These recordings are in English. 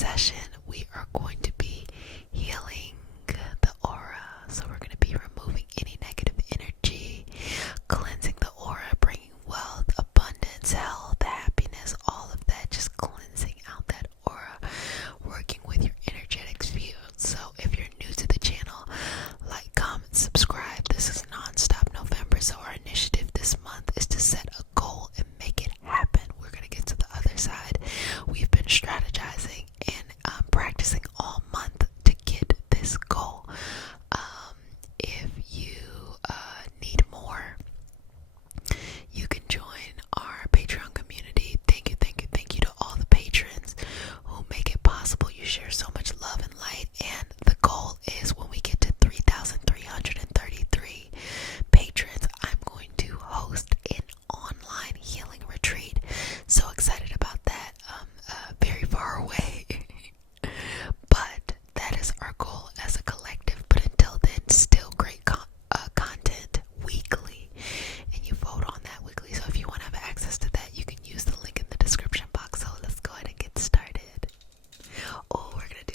session, we are going to be healing the aura. So we're going to be removing any negative energy, cleansing the aura, bringing wealth, abundance, health, happiness, all of that, just cleansing out that aura, working with your energetic field. So if you're new to the channel, like, comment, subscribe. This is non-stop November, so our initiative this month is to set a goal and make it happen. We're going to get to the other side. We've been strategizing and practicing all month to get this goal. If you need more, you can join our Patreon community. Thank you to all the patrons who make it possible. You share so much love and light, and the goal is when we get to 3,333 patrons, I'm going to host an online healing retreat. So excited about that. Very far away. But that is our goal as a collective. But until then, still great content weekly. And you vote on that weekly. So if you want to have access to that, you can use the link in the description box. So let's go ahead and get started. Oh, we're going to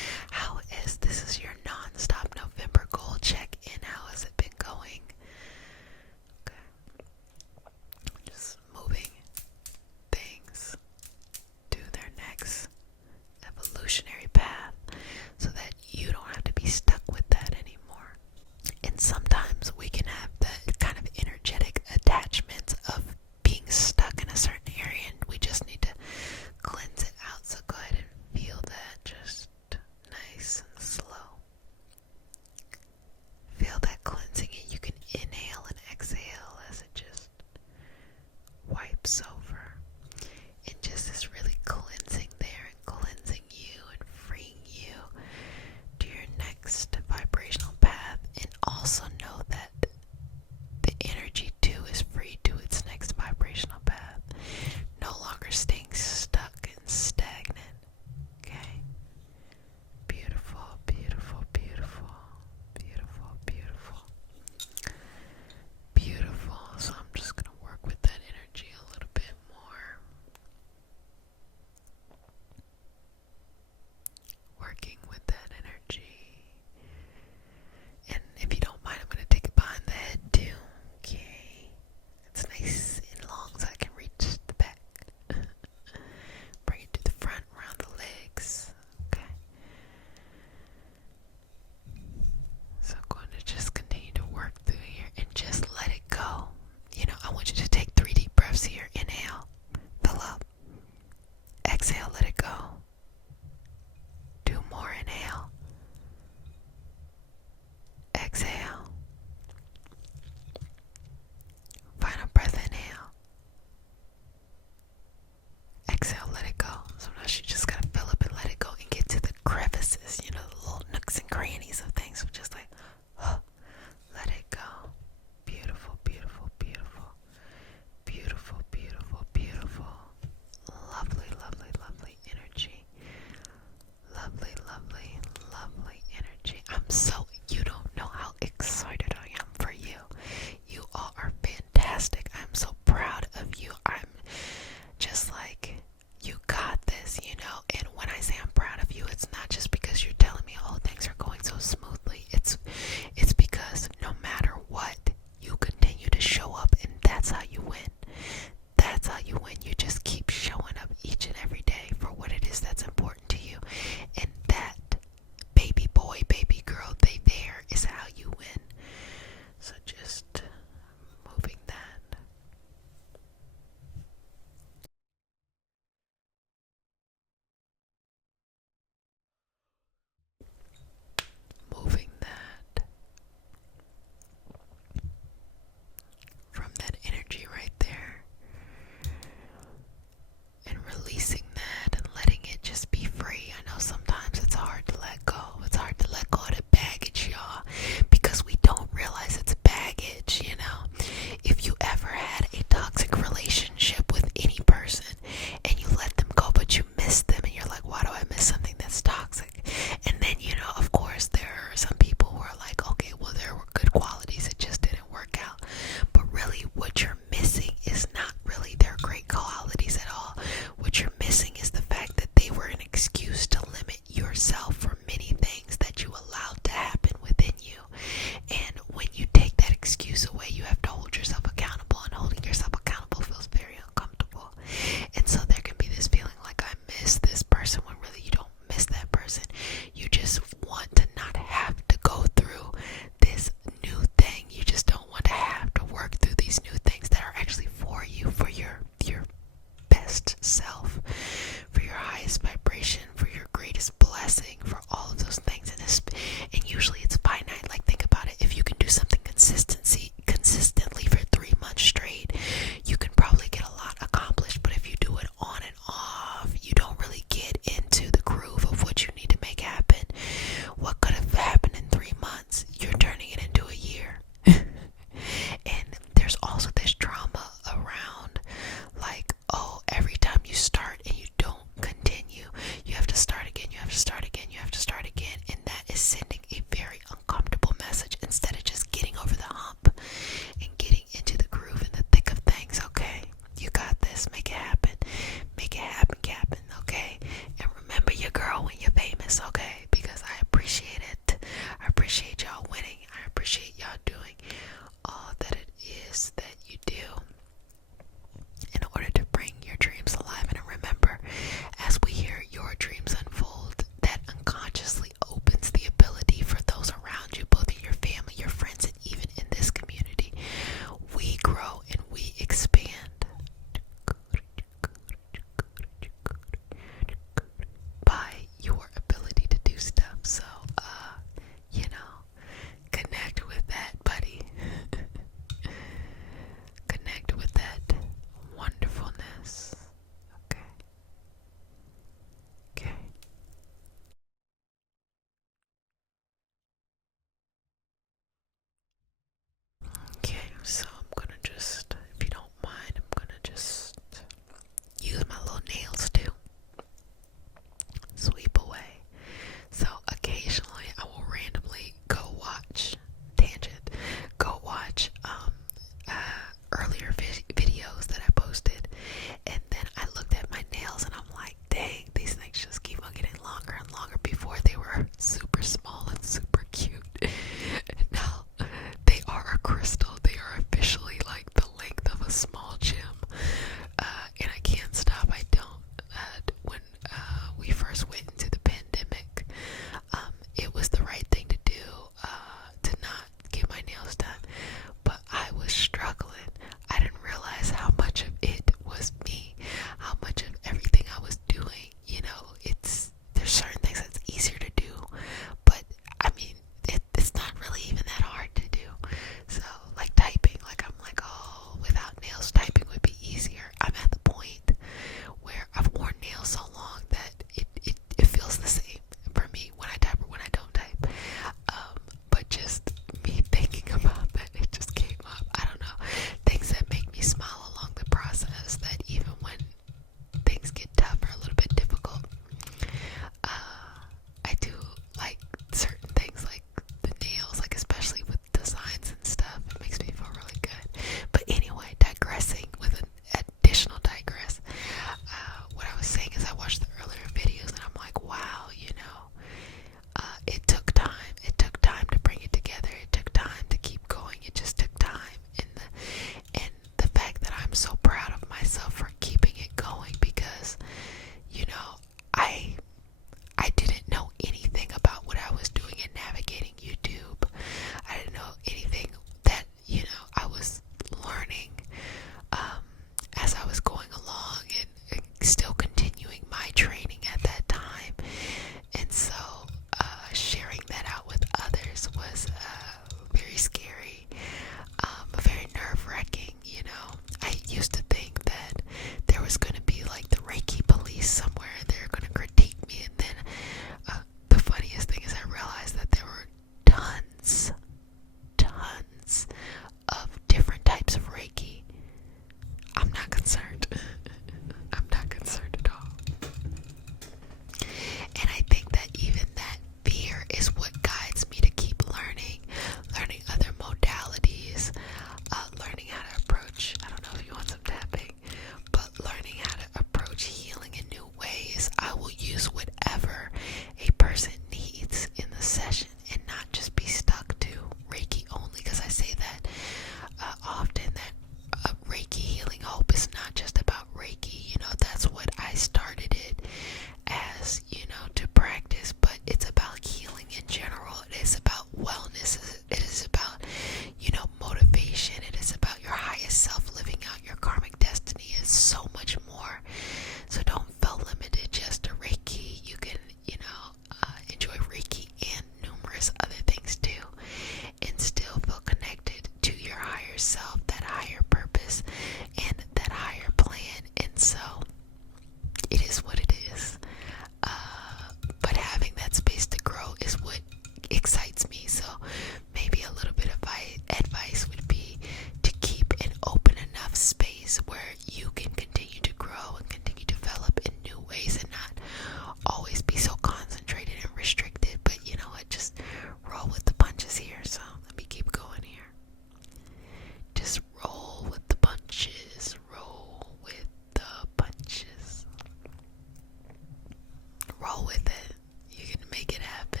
with it. You can make it happen.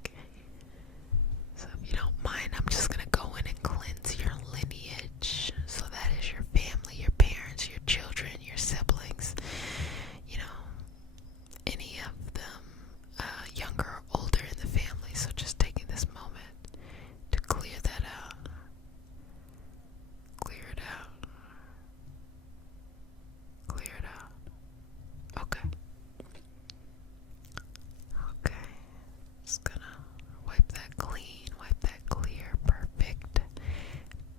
Okay. So if you don't mind, I'm just going to go in and cleanse your lineage. So that is your family, your parents, your children, your siblings, you know, any of them, younger or older in the family. So just taking this moment to clear that out. Clear it out. Clear it out. Okay. Okay. Just gonna wipe that clean, wipe that clear. Perfect.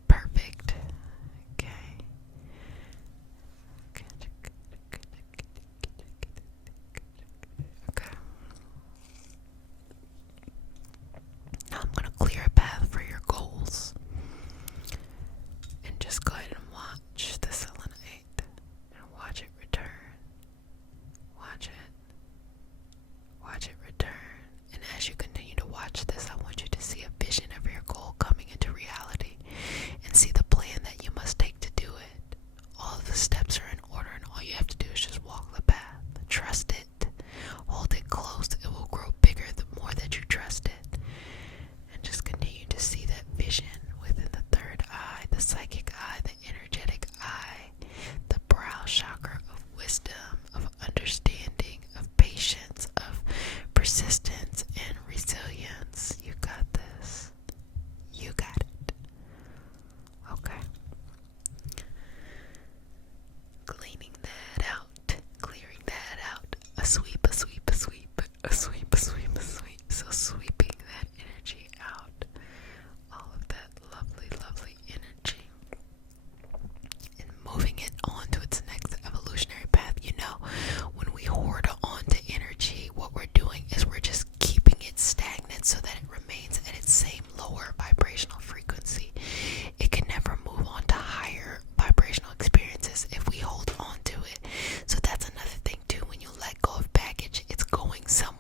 Perfect. Okay. Okay. Now I'm gonna clear a path for your goals. And just go ahead and watch the selenite. And watch it return. Watch it. Watch it return. And as you continue to watch this, I want you to see a vision of your goal coming into reality and see the plan that you must take to do it. All of the steps are in order, and all you have to do is just walk the path. Trust it. Hold it close. It will grow bigger the more that you trust it. And just continue to see that vision within the third eye, the psychic eye, the energetic eye, the brow chakra of wisdom, of understanding, of patience, of persistence, and resilience. You got this. You got it. Okay. Cleaning that out. Clearing that out. A sweep, a sweep, a sweep. A sweep, a sweep, a sweep. So sweeping that energy out. All of that lovely, lovely energy. And moving it on to its next evolutionary path. You know, when we hoard onto energy, what we're doing is we're just keeping it stagnant so that it remains at its same lower vibrational frequency. It can never move on to higher vibrational experiences if we hold on to it. So that's another thing too. When you let go of baggage, it's going somewhere.